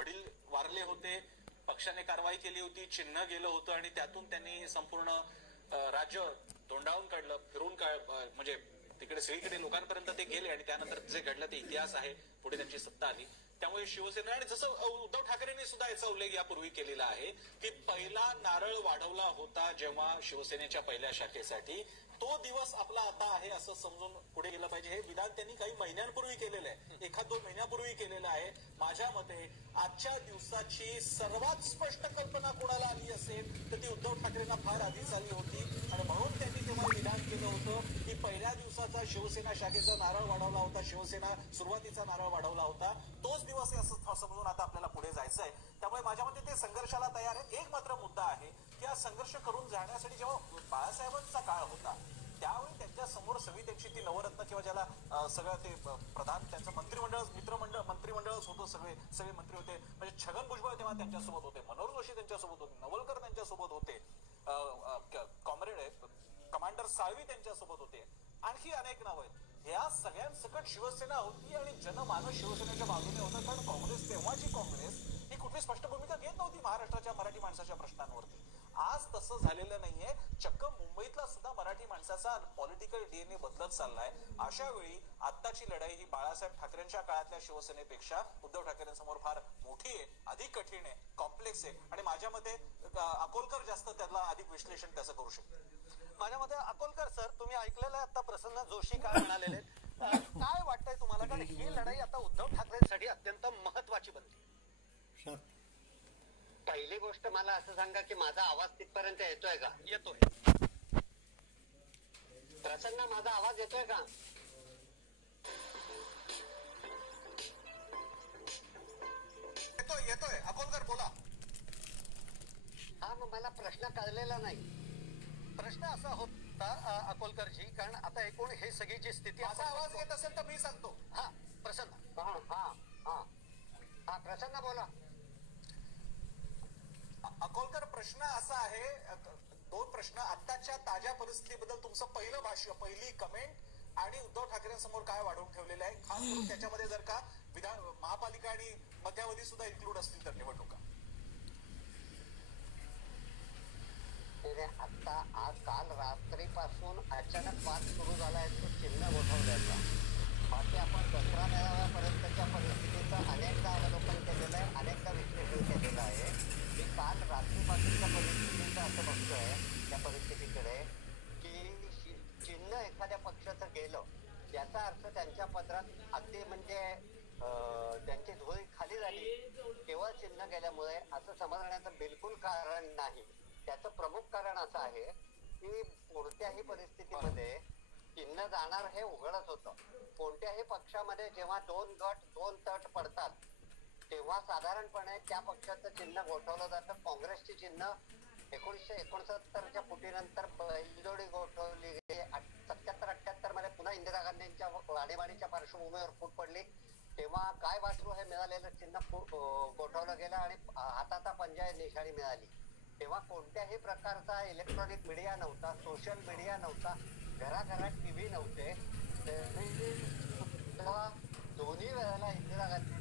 वडील वारले होते, पक्षाने कारवाई केली होती, चिन्ह गेलं होतं आणि त्यातून त्यांनी संपूर्ण राज्य तोंडावून काढलं, फिरून म्हणजे तिकडे सगळीकडे लोकांपर्यंत ते गेले आणि त्यानंतर जे घडलं ते इतिहास आहे. पुढे त्यांची सत्ता आली. त्यामुळे शिवसेना आणि जसं उद्धव ठाकरेंनी सुद्धा याचा उल्लेख यापूर्वी केलेला आहे की पहिला नारळ वाढवला होता जेव्हा शिवसेनेच्या पहिल्या शाखेसाठी, तो दिवस आपला आता आहे असं समजून पुढे गेलं पाहिजे. हे विधान त्यांनी काही महिन्यांपूर्वी केलेलं आहे, 1-2 महिन्यापूर्वी केलेलं आहे. माझ्या मते आजच्या दिवसाची सर्वात स्पष्ट कल्पना कोणाला आली असेल तर ती उद्धव ठाकरेंना फार आधीच आली होती आणि म्हणून त्यांनी तेव्हा विधान केलं होतं की पहिल्या दिवसाचा शिवसेना शाखेचा नारळ वाढवला होता, शिवसेना सुरुवातीचा नारळ वाढवला होता, तोच दिवस आहे असं समजून आता आपल्याला पुढे जायचं आहे. त्यामुळे माझ्या मते ते संघर्षाला तयार आहेत. एक मात्र मुद्दा आहे की हा संघर्ष करून जाण्यासाठी जेव्हा बाळासाहेबांचा काळ होता त्यावेळी त्यांच्या समोर सगळी त्यांची ती नवरत्न किंवा ज्याला सगळं ते प्रधान त्यांचं मंत्रिमंडळ मंत्रिमंडळच होतं, सगळे मंत्री होते. म्हणजे छगन भुजबळ तेव्हा त्यांच्यासोबत होते, मनोहर जोशी त्यांच्यासोबत होते, नवलकर त्यांच्यासोबत होते, कॉम्रेड कमांडर साळवी त्यांच्यासोबत होते, आणखी अनेक नावं आहेत. ह्या सगळ्यांसकट शिवसेना होती आणि जनमानस शिवसेनेच्या बाजूने होतं. कारण काँग्रेस तेव्हाची काँग्रेस ही कुठली स्पष्ट भूमिका घेत नव्हती महाराष्ट्राच्या मराठी माणसाच्या प्रश्नांवरती. आज तसं झालेलं नाहीये. चक्क मुंबईतला सुद्धा मराठी माणसाचा पॉलिटिकल डीएनए बदलत चाललाय. अशा वेळी आत्ताची लढाई ही बाळासाहेब ठाकरेंच्या काळातल्या शिवसेनेपेक्षा उद्धव ठाकरेंसमोर फार मोठी आहे, अधिक कठीण आहे, कॉम्प्लेक्स आहे आणि माझ्या मते अकोलकर जास्त त्याला अधिक विश्लेषण त्याचं करू शकतो. माझ्या मते अकोलकर सर, तुम्ही ऐकलेलं आहे आता प्रसन्न जोशी काय म्हणालेले, काय वाटतंय तुम्हाला? कारण ही लढाई आता उद्धव ठाकरेंसाठी अत्यंत महत्वाची बनली. पहिली गोष्ट मला असं सांगा की माझा आवाज तिथपर्यंत येतोय का? येतोय. प्रसन्न, माझा आवाज येतोय का? येतोय. अकोलकर बोला. हा, मग मला प्रश्न कळलेला नाही. प्रश्न असा होता अकोलकरजी, कारण आता एकूण हे सगळी जी स्थिती, माझा आवाज येत असेल तर मी सांगतो. हा प्रसन्न. हा प्रसन्न बोला. अकोलकर, प्रश्न असा आहे, 2 प्रश्न. आत्ताच्या ताज्या परिस्थितीबद्दल तुमचं पहिलं भाष्य, पहिली कमेंट आणि उद्धव ठाकरेंसमोर काय वाढवून ठेवलेलं आहे, खास करून त्याच्यामध्ये जर का महापालिका आणि मध्यावधी सुद्धा इन्क्लूड असतील तर निवडणुका. आता काल रात्रीपासून अचानक वाद सुरू झालाय तो चिन्ह उठवल्याचा. बाकी आपण दसरा मेळाव्यापर्यंतच्या परिस्थितीचं अनेकदा अवलोकन केलेलं आहे, अनेकदा विश्लेषण केलेलं आहे. मी काल रात्रीपासूनच्या परिस्थितीचं असं बघतोय त्या परिस्थितीकडे की चिन्ह एखाद्या पक्षाचं गेलं याचा अर्थ त्यांच्या पत्रात अगदी म्हणजे त्यांची धुळी खाली झाली केवळ चिन्ह गेल्यामुळे असं समजण्याचं बिलकुल कारण नाही. त्याचं प्रमुख कारण असं आहे की कोणत्याही परिस्थितीमध्ये चिन्ह जाणार हे उघडच होतं. कोणत्याही पक्षामध्ये जेव्हा 2 गट 2 तट पडतात तेव्हा साधारणपणे त्या पक्षाचं चिन्ह गोठवलं जातं. काँग्रेसची चिन्ह 1969च्या फुटीनंतर बैलजोडी गोठवली गेली. 77-78 मध्ये पुन्हा इंदिरा गांधींच्या आणीबाणीच्या पार्श्वभूमीवर फूट पडली, तेव्हा काय वासरू हे मिळालेलं चिन्ह गोठवलं गेलं आणि हाताचा पंजा निशाणी मिळाली. तेव्हा कोणत्याही प्रकारचा इलेक्ट्रॉनिक मीडिया नव्हता, सोशल मीडिया नव्हता, घराघरात टीव्ही नव्हते. दोन्ही वेळेला इंदिरा गांधी